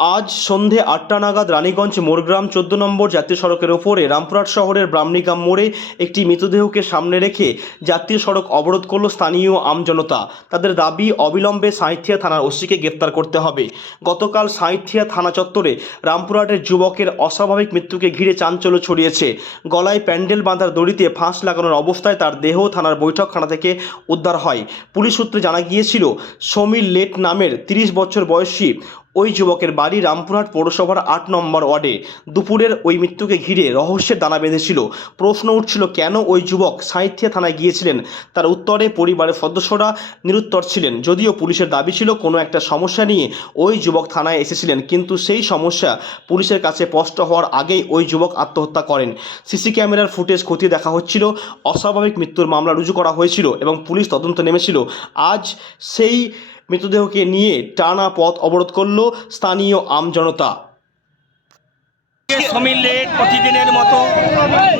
আজ সন্ধে ৮টা নাগাদ রানীগঞ্জ মোরগ্রাম ১৪ নম্বর জাতীয় সড়কের ওপরে রামপুরহাট শহরের ব্রাহ্মণীগ্রাম মোড়ে একটি মৃতদেহকে সামনে রেখে জাতীয় সড়ক অবরোধ করল স্থানীয় আমজনতা। তাদের দাবি অবিলম্বে সাঁইথিয়া থানার ওসিকে গ্রেপ্তার করতে হবে। গতকাল সাঁইথিয়া থানা চত্বরে রামপুরহাটের যুবকের অস্বাভাবিক মৃত্যুকে ঘিরে চাঞ্চল্য ছড়িয়েছে। গলায় প্যান্ডেল বাঁধার দড়িতে ফাঁস লাগানোর অবস্থায় তার দেহ থানার বৈঠকখানা থেকে উদ্ধার হয়। পুলিশ সূত্রে জানা গিয়েছিল, সমীর লেট নামের ৩০ বছর বয়সী ওই যুবকের বাড়ি রামপুরহাট পৌরসভার ৮ নম্বর ওয়ার্ডে। দুপুরের ওই মৃত্যুকে ঘিরে রহস্যের দানা বেঁধেছিল। প্রশ্ন উঠছিল, কেন ওই যুবক সাঁইথিয়া থানায় গিয়েছিলেন? তার উত্তরে পরিবারের সদস্যরা নিরুত্তর ছিলেন। যদিও পুলিশের দাবি ছিল কোনো একটা সমস্যা নিয়ে ওই যুবক থানায় এসেছিলেন, কিন্তু সেই সমস্যা পুলিশের কাছে স্পষ্ট হওয়ার আগেই ওই যুবক আত্মহত্যা করেন। সিসি ক্যামেরার ফুটেজ খতিয়ে দেখা হচ্ছিল। অস্বাভাবিক মৃত্যুর মামলা রুজু করা হয়েছিল এবং পুলিশ তদন্ত নেমেছিল। আজ সেই মৃতদেহকে নিয়ে টানা পথ অবরোধ করল স্থানীয় আমজনতা। সমীর লেট প্রতিদিনের মতো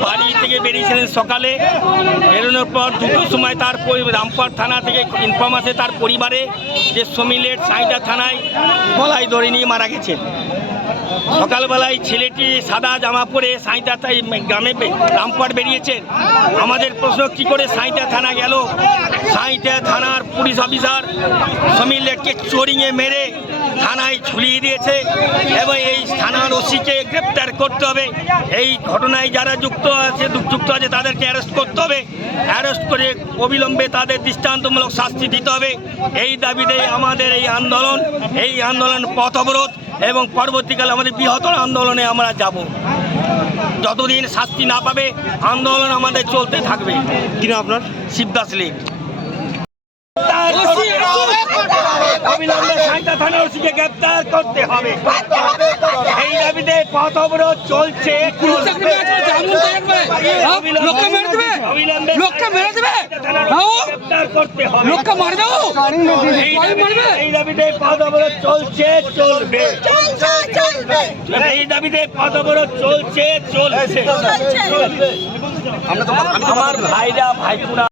বাড়ি থেকে বেরিয়েছিলেন সকালে। বেরোনোর পর 2টোর সময় তার রামপুরহাট থানা থেকে ইনফর্ম আসে তার পরিবারে যে সমীর লেট সাঁইথিয়া থানায় গলায় দড়ি নিয়ে মারা গেছেন। সকালবেলায় ছেলেটি সাদা জামা পরে সাঁইথিয়া গ্রামে রামপুরহাট বেরিয়েছেন। আমাদের প্রশ্ন, কী করে সাঁইথিয়া থানা গেল? সাঁইথিয়া থানার পুলিশ অফিসার সমীর লেটকে চোরিংয়ে মেরে থানায় ঝুলিয়ে দিয়েছে এবং এই থানার ওসিকে গ্রেপ্তার করতে হবে। এই ঘটনায় যারা যুক্ত আছে তাদেরকে অ্যারেস্ট করতে হবে। অ্যারেস্ট করে অবিলম্বে তাদের দৃষ্টান্তমূলক শাস্তি দিতে হবে। এই দাবিতে আমাদের এই আন্দোলন পথ অবরোধ এবং পরবর্তীকালে আমাদের বৃহত্তর আন্দোলনে আমরা যাব। যতদিন শাস্তি না পাবে আন্দোলন আমাদের চলতে থাকবে। কিনা আপনার শিবদাস লেট অবিলম্বে সাঁইথিয়া থানার ওসিকে গ্রেপ্তার করতে হবে। এই দাবিতে পথ অবরোধ চলছে। এই দাবিতে পথ অবরোধ চলছে, চলবে। এই দাবিতে পথ অবরোধ চলছে, চলছে। আমার ভাইরা ভাইপুরা